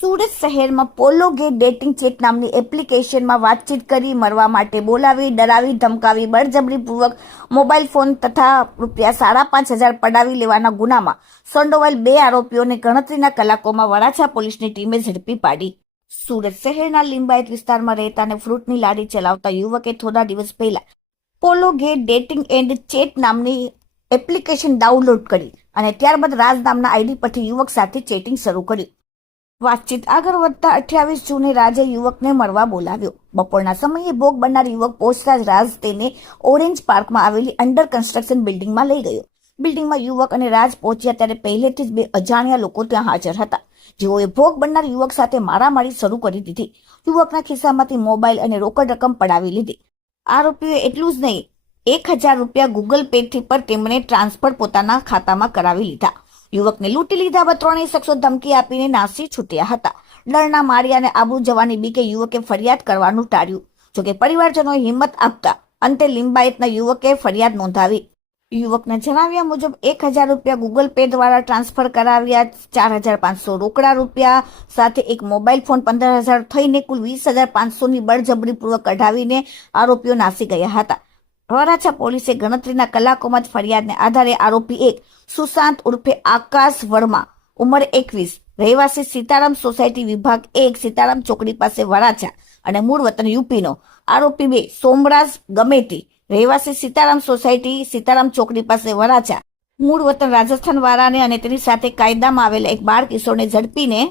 સુરત શહેરમાં પોલો ગે dating chat નામની એપ્લિકેશનમાં વાતચીત કરી મરવા માટે બોલાવી, ડરાવી, ધમકાવી, બળજબરીપૂર્વક મોબાઈલ ફોન તથા ₹5,500 પડાવી લેવાના ગુનામાં સંડોવાયેલ 2 આરોપીઓને ગણતરીના કલાકોમાં વરાછા પોલીસની ટીમે ઝડપી પાડી. સુરત શહેરના લિંબાયત વિસ્તારમાં રહેતા અને ફ્રૂટની લારી ચલાવતા યુવકે થોડા દિવસ પહેલા પોલો ગે ડેટિંગ એન્ડ ચેટ નામની એપ્લિકેશન ડાઉનલોડ કરી અને ત્યારબાદ રાજ નામના આઈડી પરથી યુવક સાથે ચેટિંગ શરૂ કર્યું. વાતચીત આગળ વધતા 28 જૂને રાજે યુવકને મળવા બોલાવ્યો. બપોરના સમયે ભોગ બનનાર યુવક પહોંચતા જ રાજ તેને ઓરેન્જ પાર્કમાં આવેલી અંડર કન્સ્ટ્રક્શન બિલ્ડિંગમાં લઈ ગયો. બિલ્ડિંગમાં યુવક અને રાજ પહોંચ્યા ત્યારે પહેલેથી જ 2 અજાણ્યા લોકો ત્યાં હાજર હતા, જેઓએ ભોગ બનનાર યુવક સાથે મારામારી શરૂ કરી દીધી. યુવકના ખિસ્સામાંથી મોબાઈલ અને રોકડ રકમ પડાવી લીધી. આરોપીઓએ એટલું જ નહીં, ₹1,000 ગૂગલ પે થી પર તેમણે ટ્રાન્સફર પોતાના ખાતામાં કરાવી લીધા. યુવકને લૂંટી લીધા બાદ 3 શખ્સો ધમકી આપીને નાસી છૂટ્યા હતા. ડરના માર્યા અને આબરૂ જવાની બીકે યુવકે ફરિયાદ કરવાનું ટાળ્યું. જોકે પરિવારજનોએ હિંમત આપતા અંતે લિંબાયતના યુવકે ફરિયાદ નોંધાવી. યુવકના જણાવ્યા મુજબ ₹1,000 ગૂગલ પે દ્વારા ટ્રાન્સફર કરાવ્યા, 4,500 રોકડા રૂપિયા સાથે એક મોબાઈલ ફોન 15,000 થઈને કુલ 20,500ની બળજબરીપૂર્વક કઢાવીને આરોપીઓ નાસી ગયા હતા. વરાછા પોલીસે ગણતરીના કલાકોમાં જ ફરિયાદને આધારે આરોપી 1 સુશાંત ઉર્ફે આકાશ વર્મા, ઉંમર 21, રહેવાસી સીતારામ સોસાયટી વિભાગ 1 સીતારામ ચોકડી પાસે વરાછા અને મૂળ વતન યુપીનો, આરોપી 2 સોમરાજ ગમેતી, રહેવાસી સીતારામ સોસાયટી સીતારામ ચોકડી પાસે વરાછા, મૂળ વતન રાજસ્થાન વાળાને અને તેની સાથે કાયદામાં આવેલા એક બાળ કિશોરને ઝડપીને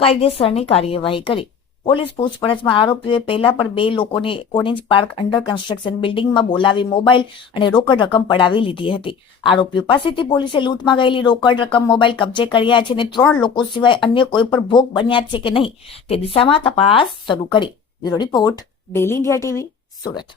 કાયદેસરની કાર્યવાહી કરી. પોલીસ પૂછપરછમાં આરોપીઓએ પહેલા પણ 2 લોકોને ઓરેન્જ પાર્ક અંડર કન્સ્ટ્રક્શન બિલ્ડિંગમાં બોલાવી મોબાઈલ અને રોકડ રકમ પડાવી લીધી હતી. આરોપીઓ પાસેથી પોલીસે લૂંટમાં ગયેલી રોકડ રકમ, મોબાઈલ કબજે કર્યા છે અને 3 લોકો સિવાય અન્ય કોઈ પણ ભોગ બન્યા છે કે નહીં તે દિશામાં તપાસ શરૂ કરી. Bureau report, daily India TV, Surat.